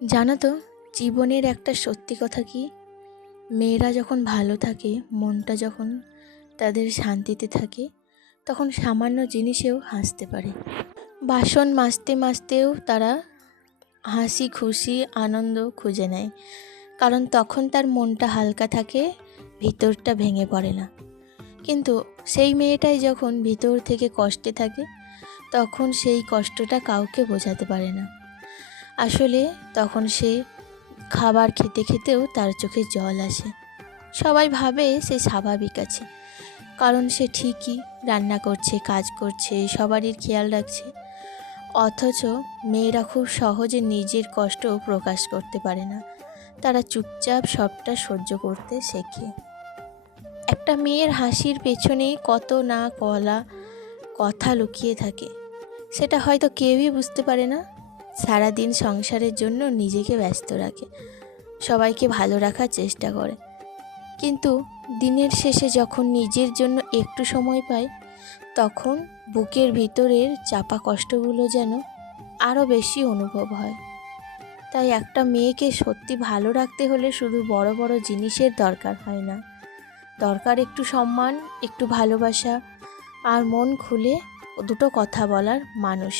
জানো তো, জীবনের একটা সত্যি কথা কি, মেয়েরা যখন ভালো থাকে, মনটা যখন তাদের শান্তিতে থাকে, তখন সামান্য জিনিসেও হাসতে পারে। বাসন মাজতে মাজতেও তারা হাসি খুশি আনন্দ খুঁজে নেয়, কারণ তখন তার মনটা হালকা থাকে, ভিতরটা ভেঙে পড়ে না। কিন্তু সেই মেয়েটাই যখন ভিতর থেকে কষ্টে থাকে, তখন সেই কষ্টটা কাউকে বোঝাতে পারে না। আসলে তখন সে খাবার খেতে খেতেও তার চোখে জল আসে। সবাই ভাবে সে স্বাভাবিক আছে, কারণ সে ঠিকই রান্না করছে, কাজ করছে, সবারই খেয়াল রাখছে। অথচ মেয়েরা খুব সহজে নিজের কষ্ট প্রকাশ করতে পারে না। তারা চুপচাপ সবটা সহ্য করতে শেখে। একটা মেয়ের হাসির পেছনে কত না কলা কথা লুকিয়ে থাকে, সেটা হয়তো কেউই বুঝতে পারে না। সারাদিন সংসারের জন্য নিজেকে ব্যস্ত রাখে, সবাইকে ভালো রাখার চেষ্টা করে, কিন্তু দিনের শেষে যখন নিজের জন্য একটু সময় পায়, তখন বুকের ভিতরের চাপা কষ্টগুলো যেন আরও বেশি অনুভব হয়। তাই একটা মেয়েকে সত্যি ভালো রাখতে হলে শুধু বড় বড় জিনিসের দরকার হয় না, দরকার একটু সম্মান, একটু ভালোবাসা, আর মন খুলে দুটো কথা বলার মানুষ।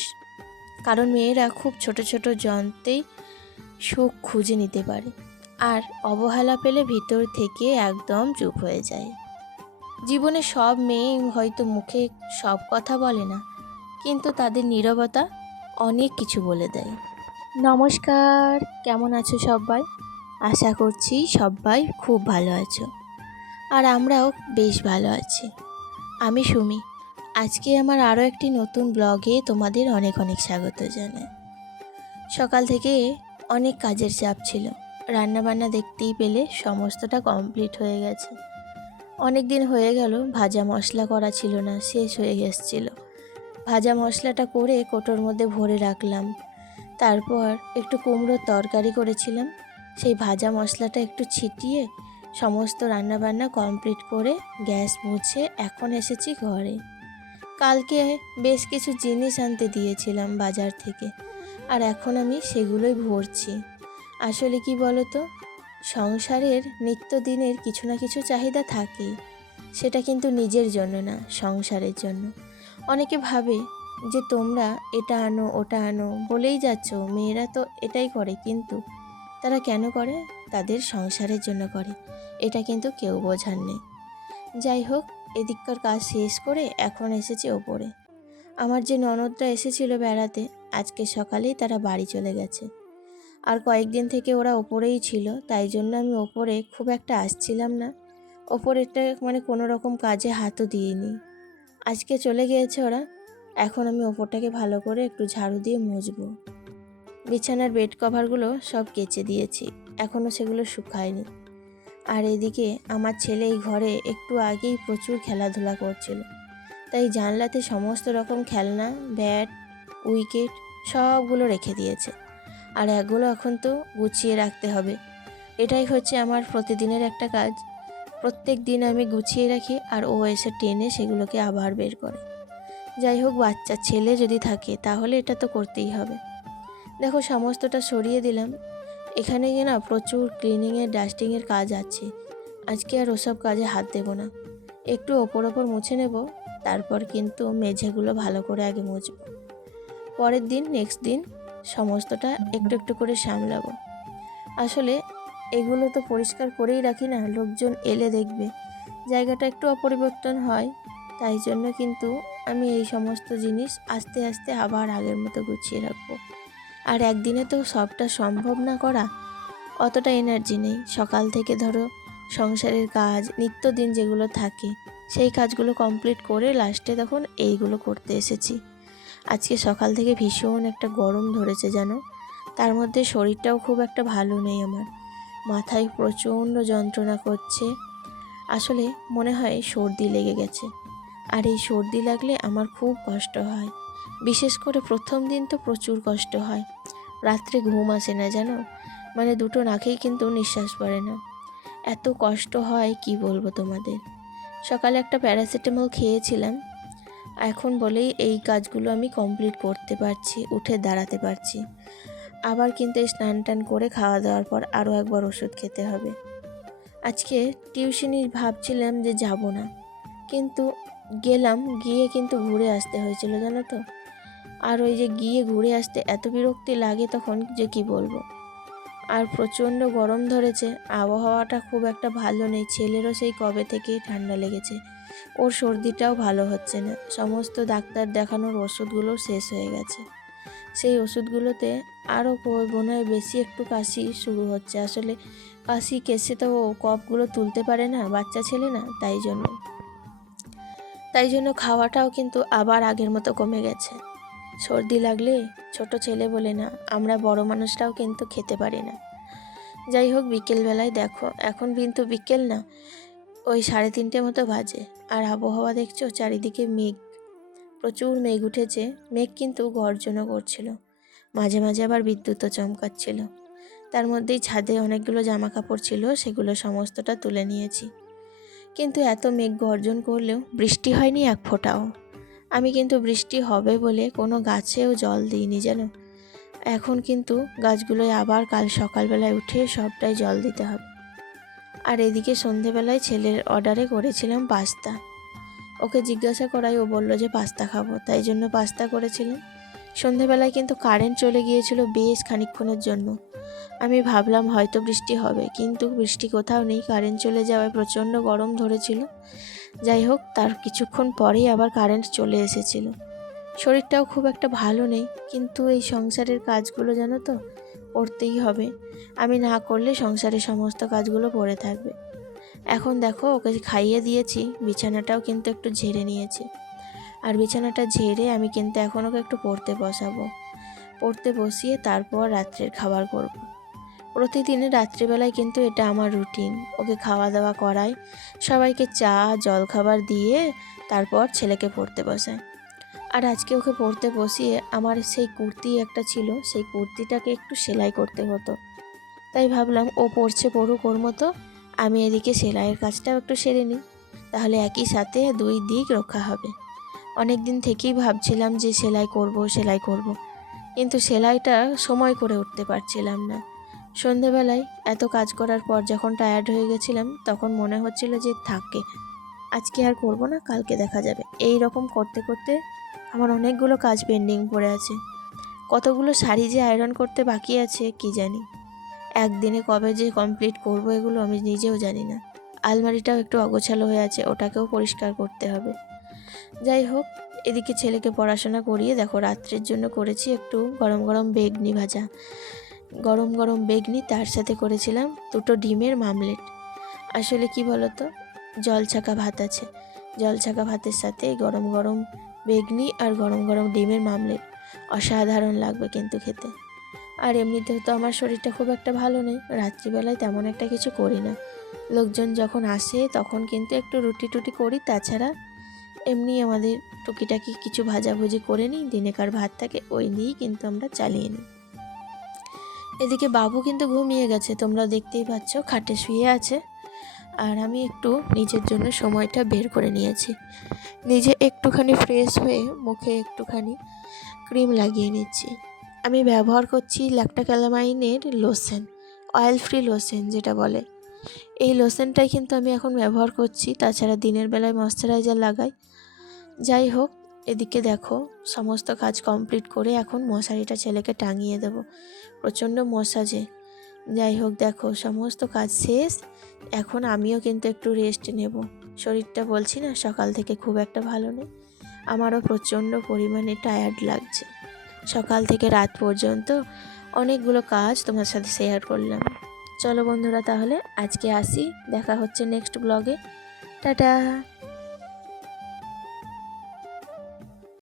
কারণ মেয়েরা খুব ছোট ছোট যন্ত্রেই সুখ খুঁজে নিতে পারে, আর অবহেলা পেলে ভিতর থেকে একদম চুপ হয়ে যায়। জীবনে সব মেয়ে হয়তো মুখে সব কথা বলে না, কিন্তু তাদের নীরবতা অনেক কিছু বলে দেয়। নমস্কার, কেমন আছো সবাই? আশা করছি সবাই খুব ভালো আছো, আর আমরাও বেশ ভালো আছি। আমি সুমি। আজকে আমার আরও একটি নতুন ব্লগে তোমাদের অনেক অনেক স্বাগত জানাই। সকাল থেকে অনেক কাজের চাপ ছিল, রান্নাবান্না দেখতেই পেলে সমস্তটা কমপ্লিট হয়ে গেছে। অনেক দিন হয়ে গেল ভাজা মশলা করা ছিল না, শেষ হয়ে গেছিল। ভাজা মশলাটা করে কোটোর মধ্যে ভরে রাখলাম। তারপর একটু কুমড়োর তরকারি করেছিলাম, সেই ভাজা মশলাটা একটু ছিটিয়ে সমস্ত রান্নাবান্না কমপ্লিট করে গ্যাস মুছে এখন এসেছি ঘরে। কালকে বেশ কিছু জিনিস আনতে দিয়েছিলাম বাজার থেকে, আর এখন আমি সেগুলোই ভরছি। আসলে কি বলো তো, সংসারের নিত্যদিনের কিছু না কিছু চাহিদা থাকেই, সেটা কিন্তু নিজের জন্য না, সংসারের জন্য। অনেকে ভাবে যে তোমরা এটা আনো ওটা আনো বলেই যাচ্ছ, মেয়েরা তো এটাই করে, কিন্তু তারা কেন করে? তাদের সংসারের জন্য করে, এটা কিন্তু কেউ বোঝার নেই। যাই হোক, এদিককার কাজ শেষ করে এখন এসেছি ওপরে। আমার যে ননদরা এসেছিল বেড়াতে, আজকে সকালেই তারা বাড়ি চলে গেছে, আর কয়েকদিন থেকে ওরা ওপরেই ছিল, তাই জন্য আমি ওপরে খুব একটা আসছিলাম না। ওপরেরটা কোনো রকম কাজে হাতও দিইনি। আজকে চলে গিয়েছে ওরা, এখন আমি ওপরটাকে ভালো করে একটু ঝাড়ু দিয়ে মুছবো। বিছানার বেড কভারগুলো সব কেচে দিয়েছি, এখনও সেগুলো শুকায়নি। আর এদিকে আমার ছেলে এই ঘরে একটু আগেই প্রচুর খেলাধুলা করছিল, তাই জানলাতে সমস্ত রকম খেলনা, ব্যাট, উইকেট সবগুলো রেখে দিয়েছে। আর এগুলো এখন তো গুছিয়ে রাখতে হবে। এটাই হচ্ছে আমার প্রতিদিনের একটা কাজ। প্রত্যেক দিন আমি গুছিয়ে রাখি, আর ও এসে টেনে সেগুলোকে আবার বের করে। যাই হোক, বাচ্চা ছেলে যদি থাকে তাহলে এটা তো করতেই হবে। দেখো, সমস্তটা সরিয়ে দিলাম। এখানে গিয়ে না প্রচুর ক্লিনিংয়ের, ডাস্টিংয়ের কাজ আছে। আজকে আর ওসব কাজে হাত দেব না, একটু ওপর মুছে নেব, তারপর কিন্তু মেঝেগুলো ভালো করে আগে মুছব। পরের দিন, নেক্সট দিন সমস্তটা একটু একটু করে সামলাবো। আসলে এগুলো তো পরিষ্কার করেই রাখি না, লোকজন এলে দেখবে জায়গাটা একটু অপরিবর্তন হয়। তাই জন্য কিন্তু আমি এই সমস্ত জিনিস আস্তে আস্তে আবার আগের মতো গুছিয়ে রাখবো। আর একদিনে তো সবটা সম্ভব না করা, অতটা এনার্জি নেই। সকাল থেকে ধরো সংসারের কাজ, নিত্যদিন যেগুলো থাকে, সেই কাজগুলো কমপ্লিট করে লাস্টে তখন এইগুলো করতে এসেছি। আজকে সকাল থেকে ভীষণ একটা গরম ধরেছে জানো, তার মধ্যে শরীরটাও খুব একটা ভালো নেই আমার। মাথায় প্রচণ্ড যন্ত্রণা করছে, আসলে মনে হয় সর্দি লেগে গেছে। আর এই সর্দি লাগলে আমার খুব কষ্ট হয়, বিশেষ করে প্রথম দিন তো প্রচুর কষ্ট হয়। রাত্রে ঘুম আসে না জানো, দুটো নাকেই কিন্তু নিঃশ্বাস পড়ে না, এত কষ্ট হয় কি বলবো তোমাদের। সকালে একটা প্যারাসিটামল খেয়েছিলাম, এখন বলেই এই কাজগুলো আমি কমপ্লিট করতে পারছি, উঠে দাঁড়াতে পারছি। আবার কিন্তু এই স্নান টান করে খাওয়া দাওয়ার পর আরও একবার ওষুধ খেতে হবে। আজকে টিউশনি ভাবছিলাম যে যাব না, কিন্তু গেলাম, গিয়ে কিন্তু ঘুরে আসতে হয়েছিল জানো তো। আর ওই যে গিয়ে ঘুরে আসতে এত বিরক্তি লাগে তখন যে কি বলবো। আর প্রচণ্ড গরম ধরেছে, আবহাওয়াটা খুব একটা ভালো নেই। ছেলেরও সেই কবে থেকে ঠান্ডা লেগেছে, ওর সর্দিটাও ভালো হচ্ছে না। সমস্ত ডাক্তার দেখানোর ওষুধগুলো শেষ হয়ে গেছে। সেই ওষুধগুলোতে আরও মনে হয় বেশি একটু কাশি শুরু হচ্ছে। আসলে কাশি কেসে তো ও কফগুলো তুলতে পারে না, বাচ্চা ছেলে না, তাই জন্য খাওয়াটাও কিন্তু আবার আগের মতো কমে গেছে। সর্দি লাগলে ছোট ছেলে বলে না, আমরা বড় মানুষরাও কিন্তু খেতে পারি না। যাই হোক, বিকেলবেলায় দেখো, এখন কিন্তু বিকেল না, ওই 3:30 মতো বাজে। আর আবহাওয়া দেখছো, চারিদিকে মেঘ, প্রচুর মেঘ উঠেছে। মেঘ কিন্তু গর্জনও করছিল, মাঝে মাঝে আবার বিদ্যুৎও চমকাচ্ছিল। তার মধ্যেই ছাদে অনেকগুলো জামা কাপড় ছিল, সেগুলো সমস্তটা তুলে নিয়েছি। কিন্তু এত মেঘ গর্জন করলেও বৃষ্টি হয়নি এক ফোঁটাও। আমি কিন্তু বৃষ্টি হবে বলে কোনো গাছেও জল দিইনি যেন। এখন কিন্তু গাছগুলোয় আবার কাল সকালবেলায় উঠে সবটাই জল দিতে হবে। আর এদিকে সন্ধেবেলায় ছেলের অর্ডারে করেছিলাম পাস্তা। ওকে জিজ্ঞাসা করাই ও বলল যে পাস্তা খাবো, তাই জন্য পাস্তা করেছিলাম। সন্ধেবেলায় কিন্তু কারেন্ট চলে গিয়েছিল বেশ খানিকক্ষণের জন্য। আমি ভাবলাম হয়তো বৃষ্টি হবে, কিন্তু বৃষ্টি কোথাও নেই। কারেন্ট চলে যাওয়ায় প্রচণ্ড গরম ধরেছিল। যাই হোক, তার কিছুক্ষণ পরেই আবার কারেন্ট চলে এসেছিল। শরীরটাও খুব একটা ভালো নেই, কিন্তু এই সংসারের কাজগুলো জানো তো, করতেই হবে। আমি না করলে সংসারের সমস্ত কাজগুলো পড়ে থাকবে। এখন দেখো, ওকে খাইয়ে দিয়েছি, বিছানাটাও কিন্তু একটু ঝেড়ে নিয়েছি। আর বিছানাটা ঝেড়ে আমি কিন্তু এখন ওকে একটু পড়তে বসাবো। পড়তে বসিয়ে তারপর রাত্রের খাবার করব। প্রতিদিনের রাত্রিবেলায় কিন্তু এটা আমার রুটিন। ওকে খাওয়া দাওয়া করাই, সবাইকে চা জলখাবার দিয়ে তারপর ছেলেকে পড়তে বসাই। আর আজকে ওকে পড়তে বসিয়ে আমার সেই কুর্তি একটা ছিল, সেই কুর্তিটাকে একটু সেলাই করতে হতো। তাই ভাবলাম ও পড়ছে পড়ুক ওর মতো, আমি এদিকে সেলাইয়ের কাজটাও একটু সেরে নিই, তাহলে একই সাথে দুই দিক রক্ষা হবে। অনেক দিন থেকেই ভাবছিলাম যে সেলাই করব, কিন্তু সেলাইটা সময় করে উঠতে পারছিলাম না। সন্ধেবেলায় এত কাজ করার পর যখন টায়ার্ড হয়ে গেছিলাম, তখন মনে হচ্ছিল যে থাকে, আজকে আর করব না, কালকে দেখা যাবে। এই রকম করতে করতে আমার অনেকগুলো কাজ পেন্ডিং পড়ে আছে। কতগুলো শাড়ি যে আয়রন করতে বাকি আছে কি জানি। একদিনে কবে যে কমপ্লিট করব এগুলো আমি নিজেও জানি না। আলমারিটাও একটু অগোছালো হয়ে আছে, ওটাকেও পরিষ্কার করতে হবে। যাই হোক, এদিকে ছেলেকে পড়াশোনা করিয়ে দেখো রাত্রের জন্য করেছি একটু গরম গরম বেগনি ভাজা। গরম গরম বেগনি, তার সাথে করেছিলাম 2টো ডিমের মামলেট। আসলে কি বলতো, জলছাকা ভাত আছে, জলছাকা ভাতের সাথে গরম গরম বেগনি আর গরম গরম ডিমের মামলেট অসাধারণ লাগবে কিন্তু খেতে। আর এমনিতেও তো আমার শরীরটা খুব একটা ভালো নেই, রাত্রিবেলায় তেমন একটা কিছু করি না। লোকজন যখন আসে তখন কিন্তু একটু রুটি টুটি করি, তাছাড়া এমনি আমাদের টুকিটাকি কিছু ভাজাভুজি করে নিই, দিনেকার ভাত থাকে ওই দিয়েই কিন্তু আমরা চালিয়ে নিই। এদিকে বাবু কিন্তু ঘুমিয়ে গেছে, তোমরা দেখতেই পাচ্ছ, খাটে শুয়ে আছে। আর আমি একটু নিজের জন্য সময়টা বের করে নিয়েছি। নিজে একটুখানি ফ্রেশ হয়ে মুখে একটুখানি ক্রিম লাগিয়ে নিচ্ছি। আমি ব্যবহার করছি ল্যাক্টোক্যালামাইনের লোশন, অয়েল ফ্রি লোশন যেটা বলে। এই লোশনটাই কিন্তু আমি এখন ব্যবহার করছি, তাছাড়া দিনের বেলায় ময়শ্চারাইজার লাগাই। যাই হোক, এদিকে দেখো সমস্ত কাজ কমপ্লিট করে এখন মশারিটা ছেলেকে টাঙিয়ে দেব, প্রচণ্ড মশা যে। যাই হোক, দেখো সমস্ত কাজ শেষ, এখন আমিও কিন্তু একটু রেস্ট নেব। শরীরটা বলছি না সকাল থেকে খুব একটা ভালো নেই, আমারও প্রচণ্ড পরিমাণে টায়ার্ড লাগছে। সকাল থেকে রাত পর্যন্ত অনেকগুলো কাজ তোমার সাথে শেয়ার করলাম। চলো বন্ধুরা, তাহলে আজকে আসি, দেখা হচ্ছে নেক্সট ব্লগে। টাটা।